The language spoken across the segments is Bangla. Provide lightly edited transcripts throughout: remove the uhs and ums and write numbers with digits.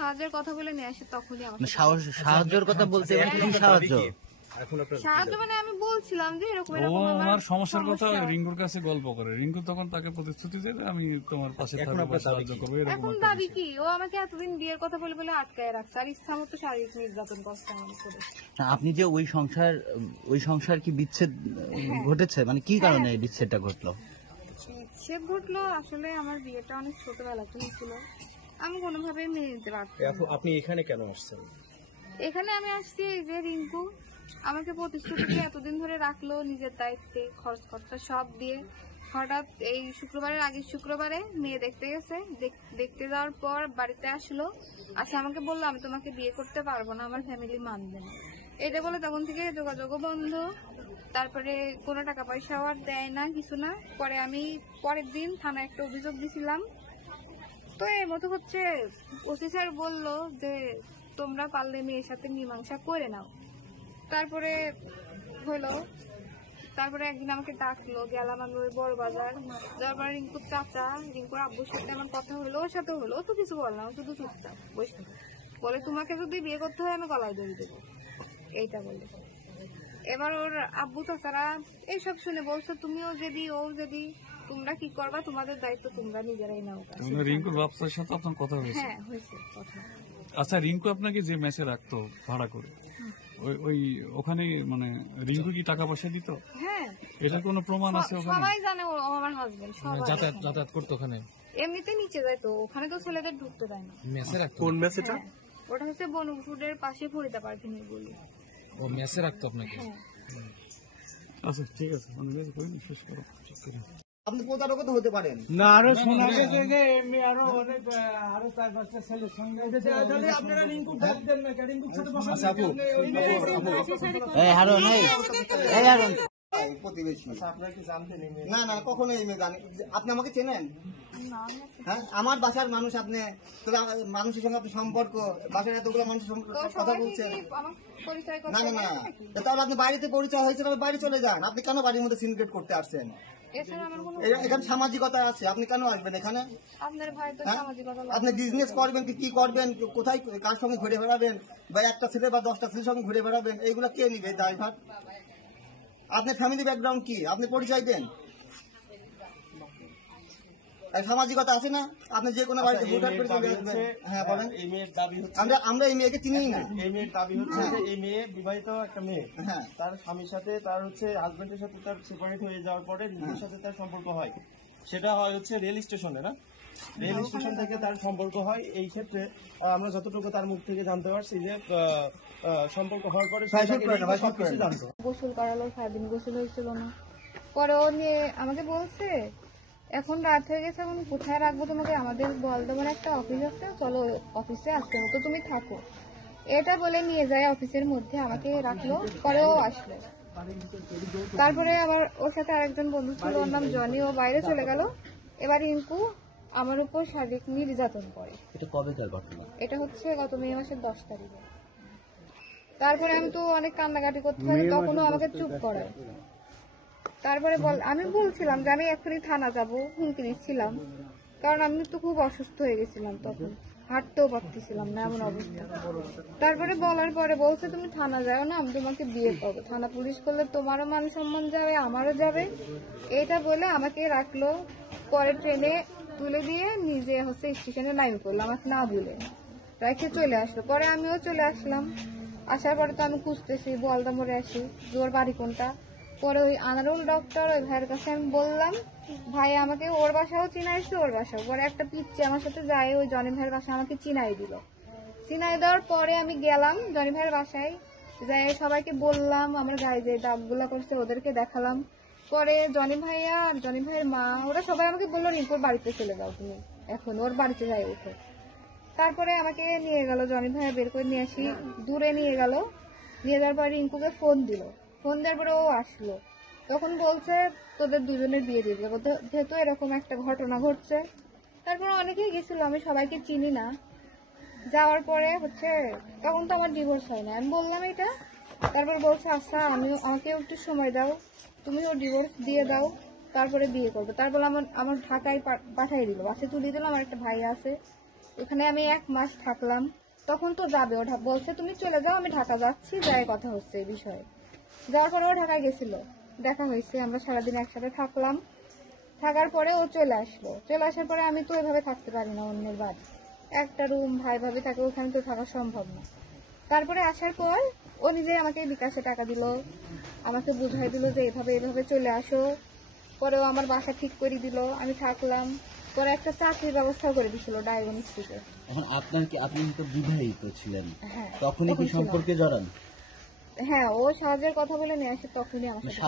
সাহায্যের কথা বলে নিয়ে আসে তখনই আমার সাহায্যের কথা বলতে কি সাহায্য? সাহায্য মানে আমি বলছিলাম যে এরকম ও আমার সমস্যার কথা রিঙ্কুর কাছে গল্প করে, রিঙ্কু তখন তাকে প্রতিশ্রুতি দেবে আমি তোমার পাশে থাকবো, সাহায্য করবো। এখন দাবি কি ও আমাকে এতদিন বিয়ের কথা বলে বলে আটকায় রাখছে আর ইচ্ছা মতো শারীরিক নির্যাতন করছে আমার উপরে। আপনি যে ওই সংসার কি বিচ্ছেদ ঘটেছে, মানে কি কারণে এই বিচ্ছেদটা ঘটলো? বিচ্ছেদ ঘটলো আসলে আমার বিয়েটা অনেক ছোটবেলা ছিল, আমি কোনোভাবেই মেনে নিতে পারতাম। আপনি এখানে কেন আসছেন? এখানে আমি আসছি এই যে রিঙ্কু আমাকে প্রতিশ্রুতি দিয়ে এতদিন ধরে রাখলো নিজের দায়িত্বে, খরচ খরচা সব দিয়ে। হঠাৎ এই শুক্রবারের আগের শুক্রবারে মেয়ে দেখতে গেছে, দেখতে যাওয়ার পর বাড়িতে আসলো, আসে আমাকে বললো আমি তোমাকে বিয়ে করতে পারবো না, আমার ফ্যামিলি মানবে না। এটা বলে তখন থেকে যোগাযোগও বন্ধ, তারপরে কোনো টাকা পয়সাও আর দেয় না, কিছু না। পরে আমি পরের দিন থানায় একটা অভিযোগ দিছিলাম। তো এর মতো হচ্ছে ওসি স্যার বললো যে তোমরা পারলে মেয়ের সাথে মীমাংসা করে নাও। তারপরে হলো, তারপরে একদিন আমাকে ডাকলো, গেলাম আমি ওই বড় বাজার। যাওয়ার পরে রিঙ্কুর চাচা, রিঙ্কুর আব্বুর সাথে আমার কথা হলো, ওর সাথে হলো, তো কিছু বললাম, শুধু চুপচাপ বসে বলে তোমাকে যদি বিয়ে করতে হয় আমি গলায় দড়ি দেবো, এইটা বলে। এবার ওর আব্বু চাচারা এইসব শুনে বলছে তুমিও যদি ও যদি তোমরা কি করবা, তোমাদের দায়িত্ব তোমরা নিজেরাই নাও। রিঙ্কুর বাপসার সাথে আপনার কথা হয়েছে? হ্যাঁ হয়েছে কথা। আচ্ছা, রিঙ্কু আপনাকে যে মেসে রাখতো ভাড়া করে, ওই ওখানে মানে রিঙ্কু কি টাকা পয়সা দিত? হ্যাঁ, এটার কোনো প্রমাণ আছে ওখানে? সবাই জানে ও আমার হাজবেন্ড, সবাই যাতায়াত করতো ওখানে? এমনিতে নিচে যায়, তো ওখানে তো ছেলেদের ঢুকতে দেয় না। মেসে রাখতো? কোন মেস এটা? ওটা হচ্ছে বনফুডের পাশে ফরিদা পার্কিংয়ে বলি। ও মেসে রাখতো আপনাকে? হ্যাঁ। আচ্ছা ঠিক আছে, অনেক শেষ করো। আপনি প্রতারক তো হতে পারেন না, আরো শোনা গেছে যে এমনি আরো অনেক আরো 4-5টা ছেলের সঙ্গে তাহলে আপনারা রিঙ্কু ডাক দেন না, রিঙ্কুর সাথে কথা হারুন প্রতিবেশী। আপনারা কি জানতেন? না না, কখনো এই মেয়ে জানি। আপনি আমাকে চেনেন? হ্যাঁ, আমার বাসার মানুষ। আপনি মানুষের সঙ্গে আপনি সম্পর্ক, বাসার এতগুলো মানুষের কথা বলছেন। না না না, তাহলে আপনি বাড়িতে পরিচয় হয়েছে, বাইরে চলে যান। আপনি কেন বাড়ির মধ্যে সিনক্রেট করতে আসছেন? এখানে সামাজিকতা আছে, আপনি কেন আসবেন এখানে? আপনি বিজনেস করবেন কি করবেন, কোথায় কার সঙ্গে ঘুরে বেড়াবেন, বা একটা ছেলে বা 10টা ছেলের সঙ্গে ঘুরে বেড়াবেন, এইগুলো কে নিবে দায়ভার? আপনার ফ্যামিলি ব্যাকগ্রাউন্ড কি, আপনি পরিচয় দেন। সামাজিকতা আছে না? আপনি যে কোনো বাড়িতে ভোটার করে চলে আসবেন। হ্যাঁ বলেন। আমরা এই মেয়েকে চিনি না। এই মেয়ের দাবি হচ্ছে যে এই মেয়ে বিবাহিত একটা মেয়ে, হ্যাঁ, তার স্বামীর সাথে তার হচ্ছে হাজবেন্ডের সাথে তার সেপারেট হয়ে যাওয়ার পরে রিঙ্কুর সাথে তার সম্পর্ক হয়। সেটা হয় হচ্ছে রেল স্টেশনে, না? রেল স্টেশন থেকে তার সম্পর্ক হয়। এই ক্ষেত্রে আমরা যতটুকু তার মুখ থেকে জানতে পারছি যে সম্পর্ক হওয়ার পরে জানতো। গোসল করালো, সারাদিন গোসল হয়েছিল না। পরে ও নিয়ে আমাকে বলছে এখন রাত হয়ে গেছে, এখন কোথায় রাখবো তোমাকে, আমাদের বলদমন একটা অফিস আছে, চলো অফিসে আজকে মতো তুমি থাকো। এটা বলে নিয়ে যায় অফিসের মধ্যে, আমাকে রাখলো। পরে ও আসলো, তারপরে আবার ওর সাথে আরেকজন বন্ধু ছিল, ওর নাম জনি, ও বাইরে চলে গেল। এবার রিঙ্কু আমার উপর শারীরিক নির্যাতন করে। এটা কবেকার ঘটনা? এটা হচ্ছে গত মে মাসের 10 তারিখে। তারপরে আমি তো অনেক কান্নাকাটি করতে থাকি, তখনও আমাকে চুপ করায়। তারপরে আমি বলছিলাম যে আমি এখনই থানা যাব, হুমকি দিচ্ছিলাম, কারণ আমি তো খুব অসুস্থ হয়ে গেছিলাম, তখন হাঁটতেও পারতেছিলাম না, এমন অবস্থা। তারপরে বলার পরে বলছে তুমি থানা যাও না, আমি তোমাকে বিয়ে করবো, থানা পুলিশ করলে তোমারও মান সম্মান যাবে, আমারও যাবে। এটা বলে আমাকে রাখলো। পরে ট্রেনে তুলে দিয়ে নিজে হচ্ছে স্টেশনে নামি পড়লো, আমাকে না বলে রেখে চলে আসলো। পরে আমিও চলে আসলাম। আসার পরে তো আমি খুঁজতেছি, বলদা মোড়ে আসি যে ওর বাড়ি কোনটা। পরে ওই আনারুল ডক্টর ওই ভাইয়ের কাছে আমি বললাম, ভাই আমাকে ওর বাসাও চিনাইছে, ওর বাসাও। পরে একটা পিচ্ছি আমার সাথে যায়, ওই জনি ভাইয়ের বাসা আমাকে চিনাই দিল। চিনাই দেওয়ার পরে আমি গেলাম জনি ভাইয়ের বাসায়, যাই সবাইকে বললাম আমার গায়ে যে দাগগুলা করছে ওদেরকে দেখালাম। পরে জনি ভাইয়া আর জনি ভাইয়ের মা ওরা সবাই আমাকে বললো রিঙ্কুর বাড়িতে চলে যাও তুমি, এখন ওর বাড়িতে যাই উঠে। তারপরে আমাকে নিয়ে গেল জনি ভাইয়া, বের করে নিয়ে আসি, দূরে নিয়ে গেল। নিয়ে যাওয়ার পরে রিঙ্কুকে ফোন দিল, ফোন দেওয়ার পরে ও আসলো। তখন বলছে তোদের দুজনের বিয়ে দিয়ে দেবো, যেহেতু এরকম একটা ঘটনা ঘটছে। তারপর অনেকেই গেছিল, আমি সবাইকে চিনি না। যাওয়ার পরে হচ্ছে তখন তো আমার ডিভোর্স হয় না, আমি বললাম এটা। তারপর বলছে আচ্ছা আমাকেও একটু সময় দাও, তুমিও ডিভোর্স দিয়ে দাও, তারপরে বিয়ে করবো। তারপর আমার ঢাকায় পাঠাই দিল, বাসে তুলে দিল। আমার একটা ভাই আছে, ওখানে আমি 1 মাস থাকলাম। তখন তো যাবে, ওটা বলছে তুমি চলে যাও, আমি ঢাকা যাচ্ছি, যাই কথা হচ্ছে এই বিষয়ে। যাওয়ার পরে ও ঢাকায় গেছিল, দেখা হয়েছে, আমরা সারাদিন একসাথে থাকলাম। থাকার পরে ও চলে আসলো। চলে আসার পরে আমি তো এভাবে থাকতে পারি না, অন্যের বাড়ি একটা রুম ভাই ভাবে থাকে, ওখানে তো থাকা সম্ভব না। তারপরে আসার পর ও নিজে আমাকে বিকাশে টাকা দিল, আমাকে বুঝাই দিল যে এভাবে এভাবে চলে আসো। পরে ও আমার বাসা ঠিক করে দিল, আমি থাকলাম। পরে একটা চাকরির ব্যবস্থা করে দিছিল ডায়াগনস্টিকে। এখন আপনি তো বিবাহিত ছিলেন, হ্যাঁ, তখনই কি তখন সম্পর্কে জড়ান? হ্যাঁ, ও সাহায্যের কথা বলে নিয়ে আসে, তখনই আমার সাথে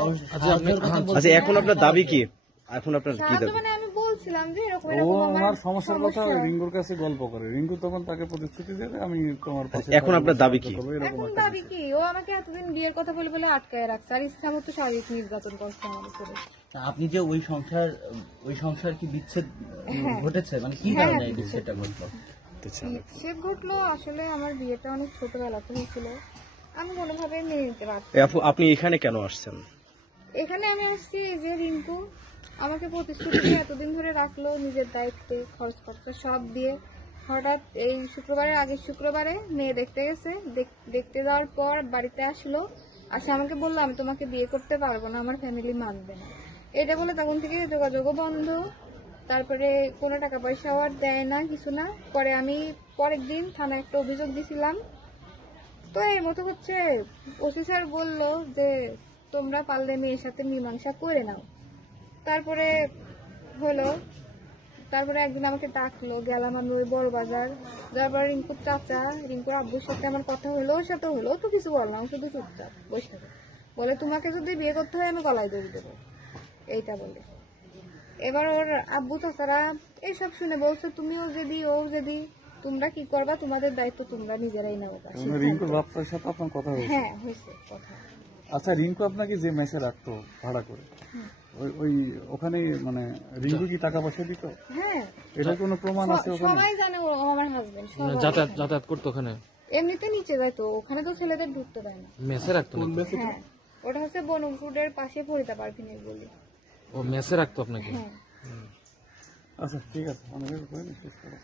সাহায্যের কথা বলছেন? আচ্ছা, এখন আপনার দাবি কি? এখন আপনার কি সাহায্য দাবি? মানে আমি বলছিলাম যে এরকম ও এরকম আমার সমস্যার কথা সমস্যা। রিঙ্গুর কাছে গল্প করে। রিঙ্গু তখন তাকে প্রতিশ্রুতি দেবে আমি তোমার পাশে এখন আপনার দাবি কি? থাকবো, এরকম এখন একটা দাবি কি, ও আমাকে এতদিন বিয়ের কথা বলে বলে আটকায় রাখছে, আর ইচ্ছা মতো শারীরিক নির্যাতন করছে আমার উপরে। আপনি যে ওই সংসার কি বিচ্ছেদ হ্যাঁ। ঘটেছে, মানে কি হ্যাঁ, কারণে এই বিচ্ছেদটা ঘটলো? বিচ্ছেদ ঘটলো, আসলে আমার বিয়েটা অনেক ছোটবেলাতে হয়েছিল, আমি কোনোভাবে মেনে নিতে পারছি। আপু, আপনি এখানে কেন আসছেন? এখানে আমি আসছি এই যে রিঙ্কু আমাকে প্রতিশ্রুতি দিয়ে এতদিন ধরে রাখলো, নিজের দায়িত্বে খরচ খরচা সব দিয়ে। হঠাৎ এই শুক্রবারের আগের শুক্রবারে মেয়ে দেখতে গেছে, দেখতে যাওয়ার পর বাড়িতে আসলো, আসে আমাকে বললো আমি তোমাকে বিয়ে করতে পারবো না, আমার ফ্যামিলি মানবে না। এটা বলে তখন থেকে যোগাযোগও বন্ধ। তারপরে কোনো টাকা পয়সাও আর দেয় না, কিছু না। পরে আমি পরের দিন থানায় একটা অভিযোগ দিছিলাম। তো এই মতো হচ্ছে, ওসি স্যার বললো যে তোমরা পারলে মেয়ের সাথে মীমাংসা করে নাও। তারপরে হলো, তারপরে একদিন আমাকে ডাকলো, গেলাম আমি ওই বড় বাজার। যারপর রিঙ্কুর চাচা, রিঙ্কুর আব্বুর সাথে আমার কথা হলো, ওর সাথে হলো, তো কিছু বললাম, শুধু চুপচাপ বসে থাকে। বলে তোমাকে যদি বিয়ে করতে হয় আমি গলায় দড়ি দেবো, এইটা বলে। এবার ওর আব্বু চাচারা এইসব শুনে বলছে তুমিও যদি ও যদি, তোমরা কি করবা, তোমাদের দায়িত্ব তোমরা নিজেরাই নাও। রিঙ্কুর বাপ্পার সাথে আপনার কথা হয়েছে? হ্যাঁ, হয়েছে কথা। আচ্ছা, রিঙ্কু আপনাকে যে মেসে রাখতো ভাড়া করে, ওই ওখানে মানে রিঙ্কু কি টাকা পয়সা দিত? হ্যাঁ, এটা কোনো প্রমাণ আছে ওখানে? সবাই জানে ও আমার হাজবেন্ড। যাতায়াত করতো ওখানে? এমনিতে নিচে যাইতো, ওখানে তো ছেলেদের ঢুকতে দেয় না। মেসে রাখতো নাকি? হ্যাঁ, ওটা হচ্ছে বনফুডের পাশে ফরিদা পারভিনের বলি। ও মেসে রাখতো আপনাকে? হ্যাঁ। আচ্ছা ঠিক আছে, অনেক শেষ করো।